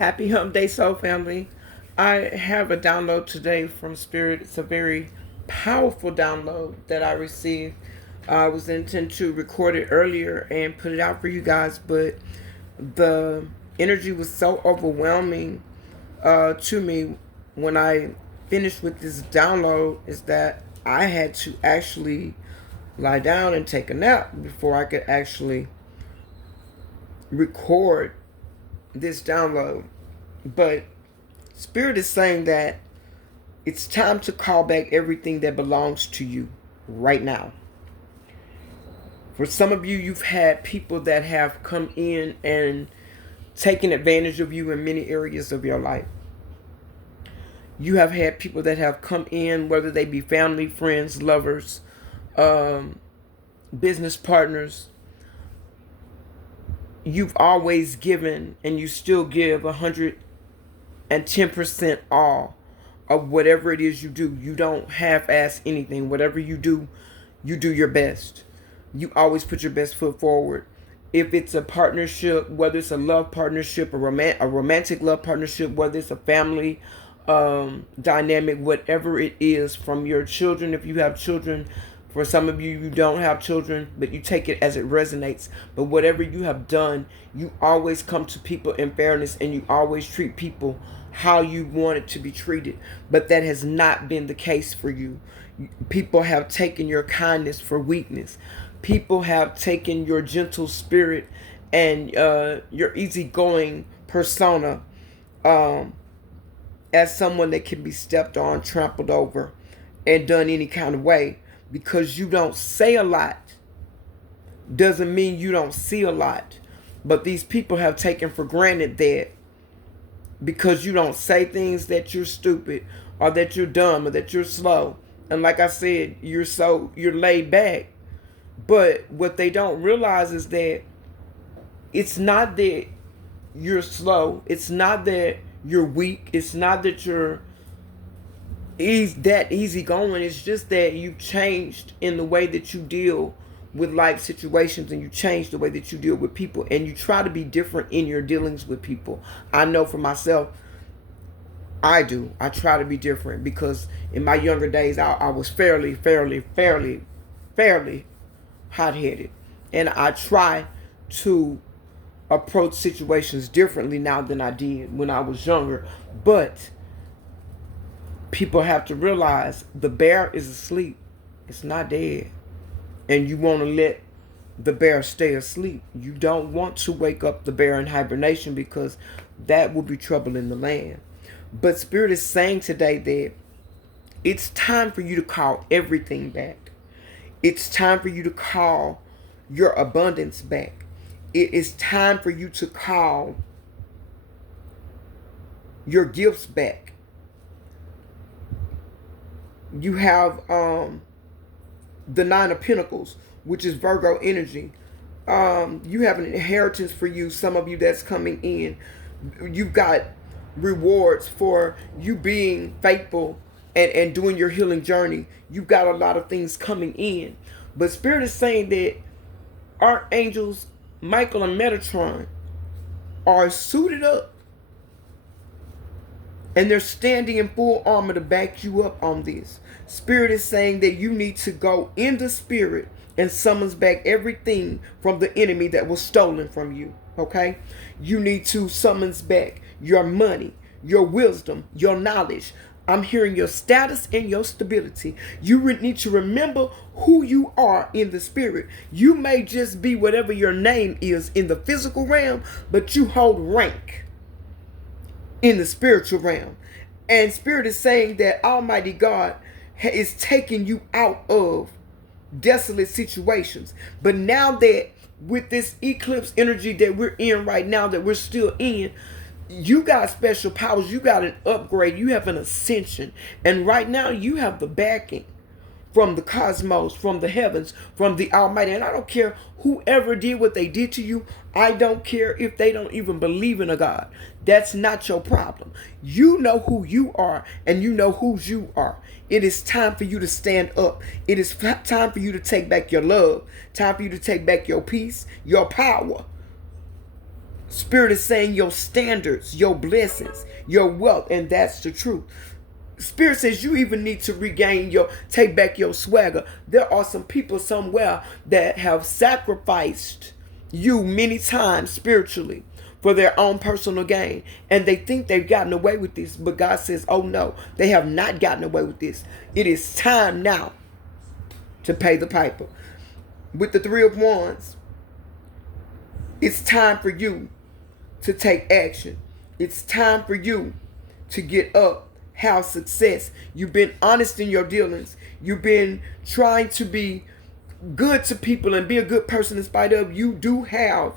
Happy Hump Day, Soul Family. I have a download today from Spirit. It's a very powerful download that I received. I was intending to record it earlier and put it out for you guys, but the energy was so overwhelming to me when I finished with this download is that I had to actually lie down and take a nap before I could actually record this download. But Spirit is saying that it's time to call back everything that belongs to you right now. For some of you, you've had people that have come in and taken advantage of you in many areas of your life. You have had people that have come in, whether they be family, friends, lovers, business partners. You've always given and you still give 110% all of whatever it is you do. You don't half-ass anything. Whatever you do your best. You always put your best foot forward. If it's a partnership, whether it's a love partnership, a romantic love partnership, whether it's a family dynamic, whatever it is, from your children, if you have children. For some of you, you don't have children, but you take it as it resonates. But whatever you have done, you always come to people in fairness and you always treat people how you want it to be treated. But that has not been the case for you. People have taken your kindness for weakness. People have taken your gentle spirit and your easygoing persona as someone that can be stepped on, trampled over, and done any kind of way. Because you don't say a lot doesn't mean you don't see a lot. But these people have taken for granted that because you don't say things that you're stupid or that you're dumb or that you're slow. And like I said, you're laid back. But what they don't realize is that it's not that you're slow. It's not that you're weak. It's not that you're that easy going. It's just that you changed in the way that you deal with life situations, and you change the way that you deal with people, and you try to be different in your dealings with people. I know for myself, I try to be different because in my younger days I was fairly hot-headed, and I try to approach situations differently now than I did when I was younger. But people have to realize the bear is asleep. It's not dead. And you want to let the bear stay asleep. You don't want to wake up the bear in hibernation because that will be trouble in the land. But Spirit is saying today that it's time for you to call everything back. It's time for you to call your abundance back. It is time for you to call your gifts back. You have the Nine of Pentacles, which is Virgo energy. You have an inheritance for you, some of you that's coming in. You've got rewards for you being faithful and doing your healing journey. You've got a lot of things coming in. But Spirit is saying that Archangels Michael and Metatron are suited up, and they're standing in full armor to back you up on this. Spirit is saying that you need to go in the spirit and summons back everything from the enemy that was stolen from you. Okay? You need to summons back your money, your wisdom, your knowledge. I'm hearing your status and your stability. You need to remember who you are in the spirit. You may just be whatever your name is in the physical realm, but you hold rank in the spiritual realm. And Spirit is saying that Almighty God is taking you out of desolate situations. But now that with this eclipse energy that we're in right now, that we're still in, you got special powers. You got an upgrade. You have an ascension. And right now you have the backing from the cosmos, from the heavens, from the Almighty. And I don't care whoever did what they did to you. I don't care if they don't even believe in a God. That's not your problem. You know who you are, and you know whose you are. It is time for you to stand up. It is time for you to take back your love. Time for you to take back your peace, your power. Spirit is saying your standards, your blessings, your wealth, and that's the truth. Spirit says you even need to take back your swagger. There are some people somewhere that have sacrificed you many times spiritually for their own personal gain. And they think they've gotten away with this. But God says, oh no, they have not gotten away with this. It is time now to pay the piper. With the Three of Wands, it's time for you to take action. It's time for you to get up, have success. You've been honest in your dealings. You've been trying to be good to people and be a good person in spite of. You do have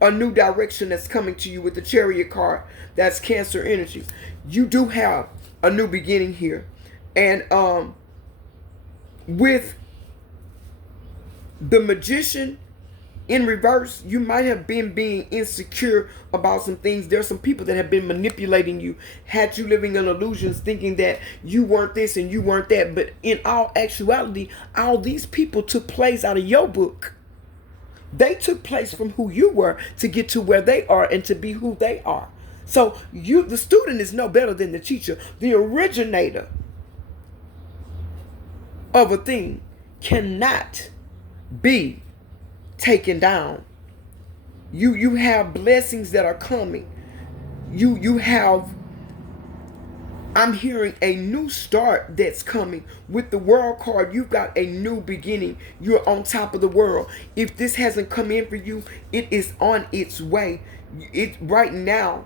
a new direction that's coming to you with the Chariot card. That's Cancer energy. You do have a new beginning here. And with the Magician in reverse, you might have been being insecure about some things. There's some people that have been manipulating you, had you living in illusions, thinking that you weren't this and you weren't that. But in all actuality, all these people took place out of your book. They took place from who you were to get to where they are and to be who they are. So the student is no better than the teacher. The originator of a thing cannot be taken down. You have blessings that are coming. You have, I'm hearing a new start that's coming. With the World card, you've got a new beginning. You're on top of the world. If this hasn't come in for you, it is on its way. Right now,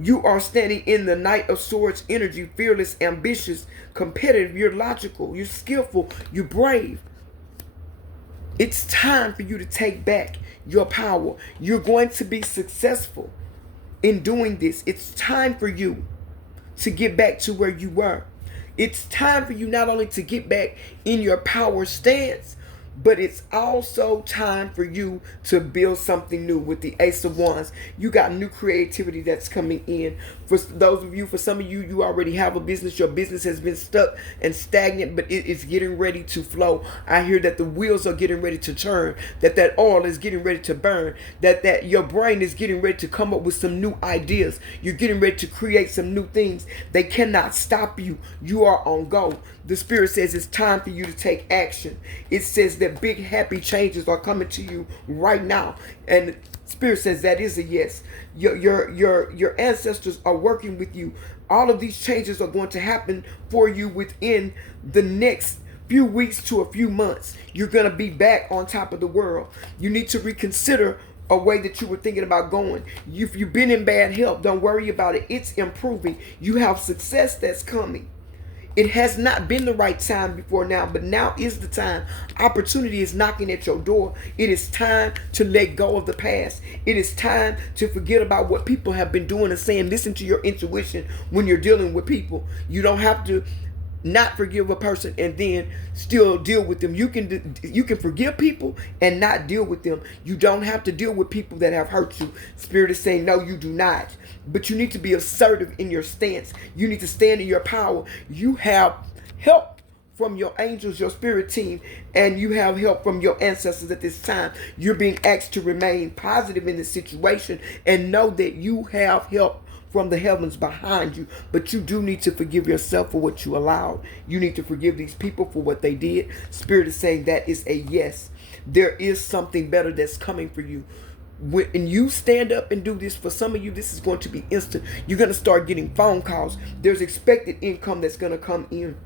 you are standing in the Knight of Swords energy, fearless, ambitious, competitive. You're logical, you're skillful, you're brave. It's time for you to take back your power. You're going to be successful in doing this. It's time for you to get back to where you were. It's time for you not only to get back in your power stance, but it's also time for you to build something new. With the Ace of Wands, you got new creativity that's coming in. For those of you, for some of you, you already have a business. Your business has been stuck and stagnant, but it is getting ready to flow. I hear that the wheels are getting ready to turn, that oil is getting ready to burn, that your brain is getting ready to come up with some new ideas. You're getting ready to create some new things. They cannot stop you. You are on go. The Spirit says it's time for you to take action. It says that big happy changes are coming to you right now. And the Spirit says that is a yes. Your ancestors are working with you. All of these changes are going to happen for you within the next few weeks to a few months. You're going to be back on top of the world. You need to reconsider a way that you were thinking about going. If you've been in bad health, don't worry about it. It's improving. You have success that's coming. It has not been the right time before now, but now is the time. Opportunity is knocking at your door. It is time to let go of the past. It is time to forget about what people have been doing and saying. Listen to your intuition when you're dealing with people. You don't have to not forgive a person and then still deal with them. You can forgive people and not deal with them. You don't have to deal with people that have hurt you. Spirit is saying, no, you do not. But you need to be assertive in your stance. You need to stand in your power. You have help from your angels, your spirit team, and you have help from your ancestors at this time. You're being asked to remain positive in this situation and know that you have help from the heavens behind you. But you do need to forgive yourself for what you allowed. You need to forgive these people for what they did. Spirit is saying that is a yes. There is something better that's coming for you. When you stand up and do this, for some of you, this is going to be instant. You're going to start getting phone calls. There's expected income that's going to come in.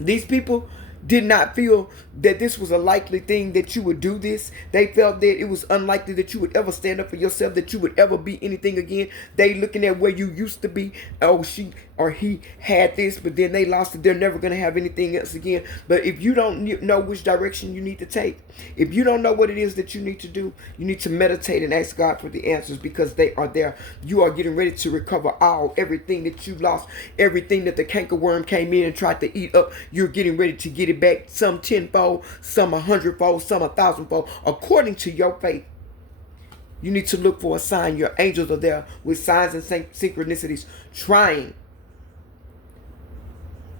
These people did not feel that this was a likely thing that you would do this. They felt that it was unlikely that you would ever stand up for yourself, that you would ever be anything again. They looking at where you used to be. Oh, she or he had this, but then they lost it. They're never going to have anything else again. But if you don't know which direction you need to take, if you don't know what it is that you need to do, you need to meditate and ask God for the answers, because they are there. You are getting ready to recover everything that you lost, everything that the cankerworm came in and tried to eat up. You're getting ready to get it back, some tenfold, some 100-fold, some 1,000-fold, according to your faith. You need to look for a sign. Your angels are there with signs and synchronicities, trying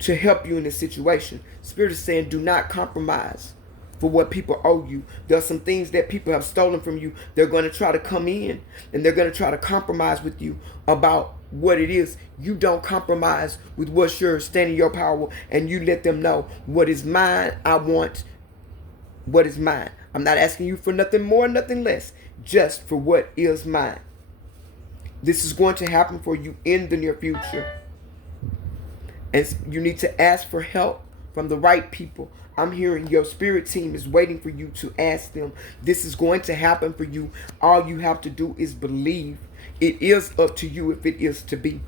to help you in this situation. Spirit is saying, do not compromise for what people owe you. There are some things that people have stolen from you. They're going to try to come in and they're going to try to compromise with you about what it is. You don't compromise with what's yours. Stand in your power and you let them know what is mine. I want what is mine. I'm not asking you for nothing more, nothing less, just for what is mine. This is going to happen for you in the near future. And you need to ask for help from the right people. I'm hearing your spirit team is waiting for you to ask them. This is going to happen for you. All you have to do is believe. It is up to you if it is to be.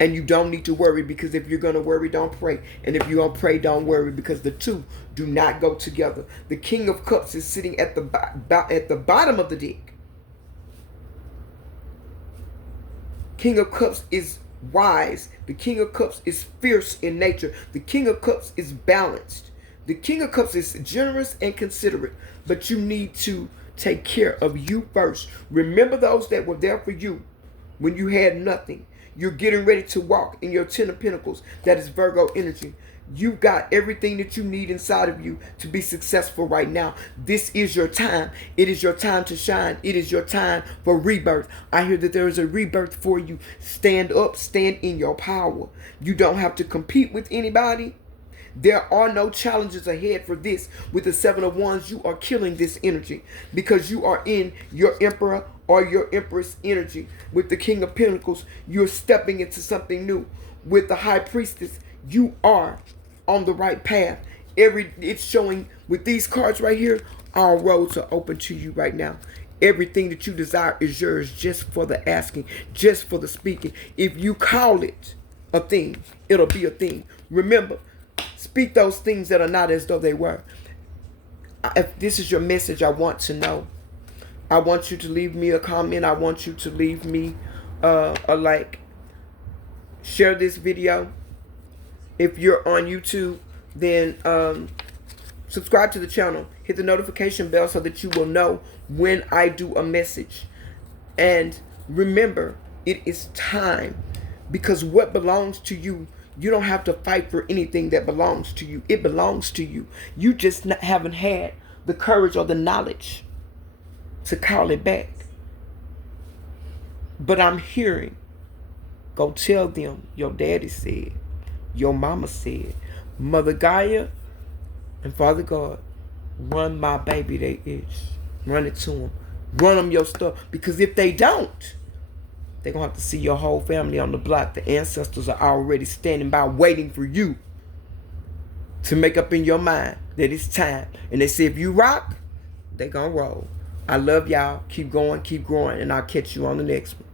And you don't need to worry, because if you're going to worry, don't pray. And if you're going to pray, don't worry, because the two do not go together. The King of Cups is sitting at the bottom of the deck. King of Cups is wise. The King of Cups is fierce in nature. The King of Cups is balanced. The King of Cups is generous and considerate. But you need to take care of you first. Remember those that were there for you when you had nothing. You're getting ready to walk in your 10 of Pentacles. That is Virgo energy. You got everything that you need inside of you to be successful right now. This is your time. It is your time to shine. It is your time for rebirth. I hear that there is a rebirth for you. Stand up. Stand in your power. You don't have to compete with anybody. There are no challenges ahead for this. With the 7 of Wands, you are killing this energy because you are in your Emperor or your Empress energy. With the King of Pentacles, you're stepping into something new. With the High Priestess, you are on the right path. It's showing with these cards right here, all roads are open to you right now. Everything that you desire is yours, just for the asking, just for the speaking. If you call it a thing, it'll be a thing. Remember, speak those things that are not as though they were. If this is your message, I want to know. I want you to leave me a comment. I want you to leave me a like. Share this video. If you're on YouTube, then subscribe to the channel. Hit the notification bell so that you will know when I do a message. And remember, it is time, because what belongs to you, you don't have to fight for anything that belongs to you. It belongs to you. You just haven't had the courage or the knowledge to call it back. But I'm hearing, go tell them your daddy said, your mama said, Mother Gaia and Father God, run my baby they itch. Run it to them. Run them your stuff. Because if they don't, they're going to have to see your whole family on the block. The ancestors are already standing by waiting for you to make up in your mind that it's time. And they say if you rock, they're going to roll. I love y'all. Keep going, keep growing, and I'll catch you on the next one.